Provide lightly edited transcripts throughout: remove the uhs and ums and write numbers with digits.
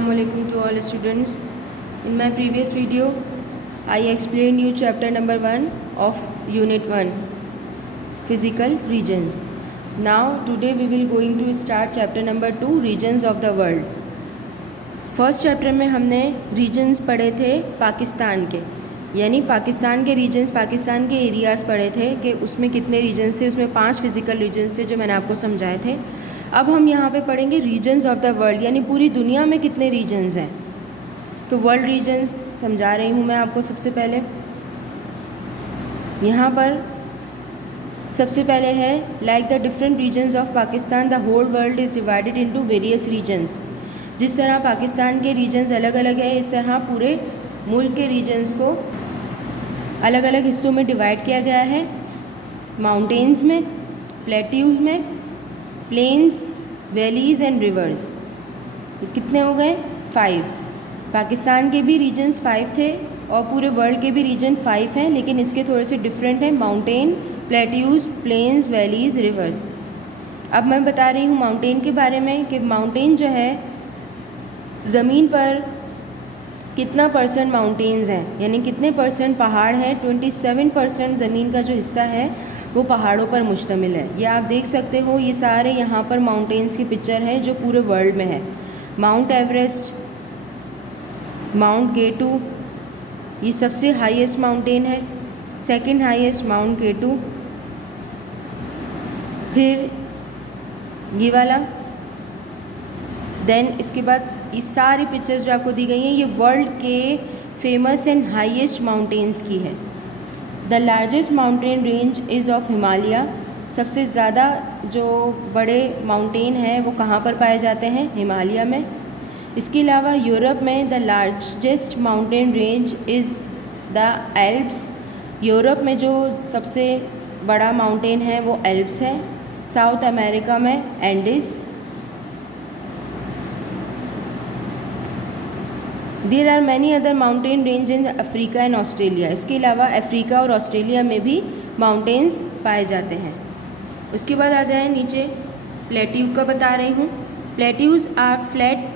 Assalamualaikum to all students. In my previous video, I explained you chapter number 1 of Unit 1, Physical Regions. Now today we will going to start chapter number 2, Regions of the World. First chapter में हमने regions पढ़े थे पाकिस्तान के, यानी पाकिस्तान के regions, Pakistan के areas पढ़े थे कि उसमें कितने रीजन्स थे, उसमें 5 फिज़िकल रीजन्स थे जो मैंने आपको समझाए थे। अब हम यहाँ पे पढ़ेंगे रीजन्स ऑफ द वर्ल्ड, यानी पूरी दुनिया में कितने रीजन्स हैं। तो वर्ल्ड रीजन्स समझा रही हूँ मैं आपको। सबसे पहले यहाँ पर सबसे पहले है like the different regions of Pakistan the whole world is divided into various regions. जिस तरह पाकिस्तान के रीजन्स अलग अलग है, इस तरह पूरे मुल्क के रीजन्स को अलग अलग हिस्सों में डिवाइड किया गया है। माउंटेन्स में, प्लेट्यूज में, प्लेन्स, वैलीज़ एंड रिवर्स। ये कितने हो गए? 5। पाकिस्तान के भी रीजन्स 5 थे और पूरे वर्ल्ड के भी रीजन 5 हैं, लेकिन इसके थोड़े से डिफरेंट हैं। Mountain, plateaus, plains, valleys, rivers. अब मैं बता रही हूँ माउंटेन के बारे में कि माउंटेन जो है ज़मीन पर कितना परसेंट माउंटेन्स हैं, यानी कितने परसेंट पहाड़ हैं। 27% ज़मीन का जो हिस्सा है वो पहाड़ों पर मुश्तमिल है। ये आप देख सकते हो, ये सारे यहाँ पर माउंटेन्स की पिक्चर है जो पूरे वर्ल्ड में है। माउंट एवरेस्ट, माउंट केटू, ये सबसे हाईएस्ट माउंटेन है। सेकंड हाईएस्ट माउंट केटू, फिर ये वाला, देन इसके बाद ये सारी पिक्चर्स जो आपको दी गई हैं ये वर्ल्ड के फेमस एंड हाईएस्ट माउंटेन्स की है। The largest mountain range is of Himalaya. सबसे ज़्यादा जो बड़े माउंटेन हैं वो कहाँ पर पाए जाते हैं? हिमालय में। इसके अलावा यूरोप में the largest mountain range is the Alps. Europe में जो सबसे बड़ा माउंटेन है वो एल्प्स है। साउथ अमेरिका में Andes. There are many other mountain range in Africa and Australia. इसके अलावा अफ्रीका और ऑस्ट्रेलिया में भी माउंटेन्स पाए जाते हैं। उसके बाद आ जाए नीचे, प्लेट्यू का बता रही हूँ। Plateaus are flat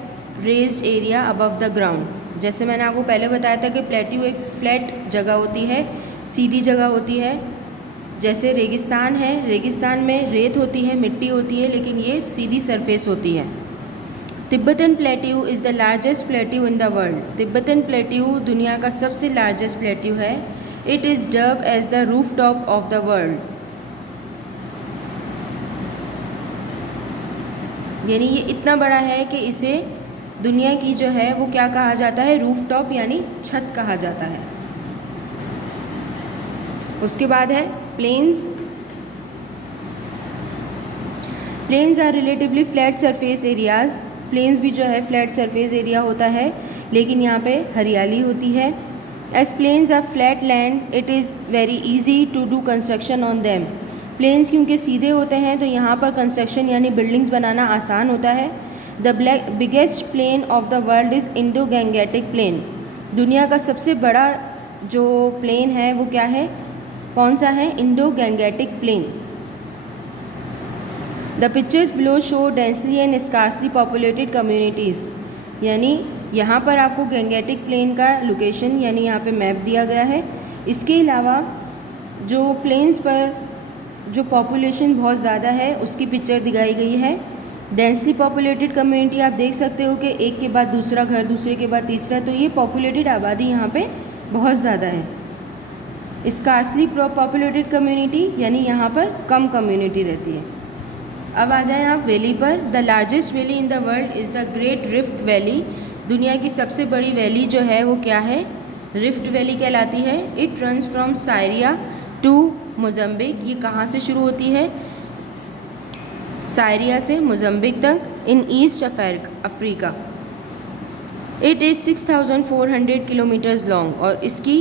raised area above the ground. जैसे मैंने आपको पहले बताया था कि प्लेट्यू एक फ्लैट जगह होती है, सीधी जगह होती है। जैसे रेगिस्तान है, रेगिस्तान में रेत होती है, मिट्टी होती है, लेकिन ये सीधी सरफेस होती है। Tibetan plateau is the largest plateau in the world. Tibetan plateau दुनिया का सबसे लार्जेस्ट प्लेट्यू है। It is dub as the roof top of the world. यानी ये इतना बड़ा है कि इसे दुनिया की जो है वो क्या कहा जाता है? रूफ टॉप, यानी छत कहा जाता है। उसके बाद है plains. Plains are relatively flat surface areas. Plains भी जो है फ्लैट सरफेस एरिया होता है, लेकिन यहाँ पे हरियाली होती है। As plains are flat land it is very easy to do construction on them. Plains क्योंकि सीधे होते हैं तो यहाँ पर कंस्ट्रक्शन यानी बिल्डिंग्स बनाना आसान होता है। The biggest plain of the world is Indo Gangetic plain. दुनिया का सबसे बड़ा जो प्लेन है वो क्या है? कौन सा है? Indo Gangetic plain. The pictures below show densely and scarcely populated communities. यानी यहाँ पर आपको गैंगेटिक प्लेन का लोकेशन यानी यहाँ पे मैप दिया गया है। इसके अलावा जो प्लेन्स पर जो पॉपुलेशन बहुत ज़्यादा है उसकी पिक्चर दिखाई गई है। डेंसली पॉपुलेटेड कम्युनिटी आप देख सकते हो कि एक के बाद दूसरा घर, दूसरे के बाद तीसरा, तो ये पॉपुलेटेड आबादी यहाँ पे बहुत ज़्यादा है। स्कार्सली पॉपुलेटेड कम्युनिटी यानी यहाँ पर कम कम्युनिटी रहती है। अब आ जाएं आप वैली पर। The largest valley in the world is the great rift valley. दुनिया की सबसे बड़ी वैली जो है वो क्या है? रिफ्ट वैली कहलाती है। It runs from Syria to Mozambique. ये कहाँ से शुरू होती है? सायरिया से मोज़म्बिक तक, in East Africa. It is 6400 kilometres long और इसकी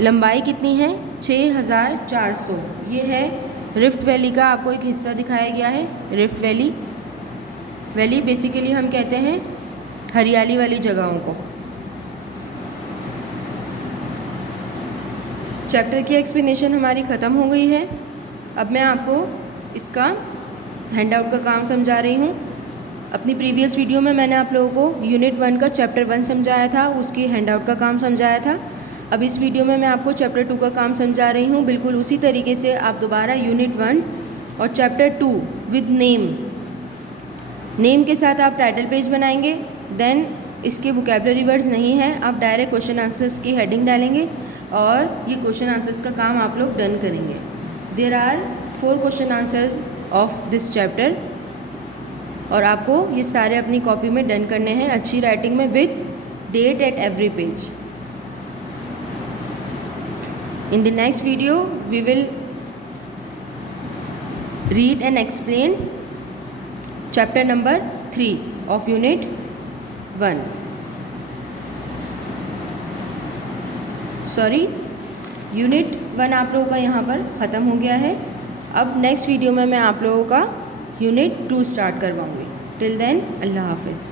लंबाई कितनी है? 6400। ये है रिफ्ट वैली का आपको एक हिस्सा दिखाया गया है। रिफ्ट वैली बेसिकली हम कहते हैं हरियाली वाली जगहों को। चैप्टर की एक्सप्लेनेशन हमारी ख़त्म हो गई है। अब मैं आपको इसका हैंडआउट का काम समझा रही हूँ। अपनी प्रीवियस वीडियो में मैंने आप लोगों को यूनिट 1 का चैप्टर 1 समझाया था, उसकी हैंडआउट का काम समझाया था। अब इस वीडियो में मैं आपको चैप्टर 2 का काम समझा रही हूँ। बिल्कुल उसी तरीके से आप दोबारा यूनिट 1 और चैप्टर 2 विद नेम के साथ आप टाइटल पेज बनाएंगे। देन इसके वोकैबुलरी वर्ड्स नहीं हैं, आप डायरेक्ट क्वेश्चन आंसर्स की हेडिंग डालेंगे और ये क्वेश्चन आंसर्स का काम आप लोग डन करेंगे। There are 4 question answers of this chapter और आपको ये सारे अपनी कॉपी में डन करने हैं अच्छी राइटिंग में with date at every page. In the next video we will read and explain chapter number 3 of unit 1. Sorry, unit 1 आप लोगों का यहाँ पर ख़त्म हो गया है। अब नेक्स्ट वीडियो में मैं आप लोगों का यूनिट 2 स्टार्ट करवाऊँगी। टिल देन अल्लाह हाफिज़।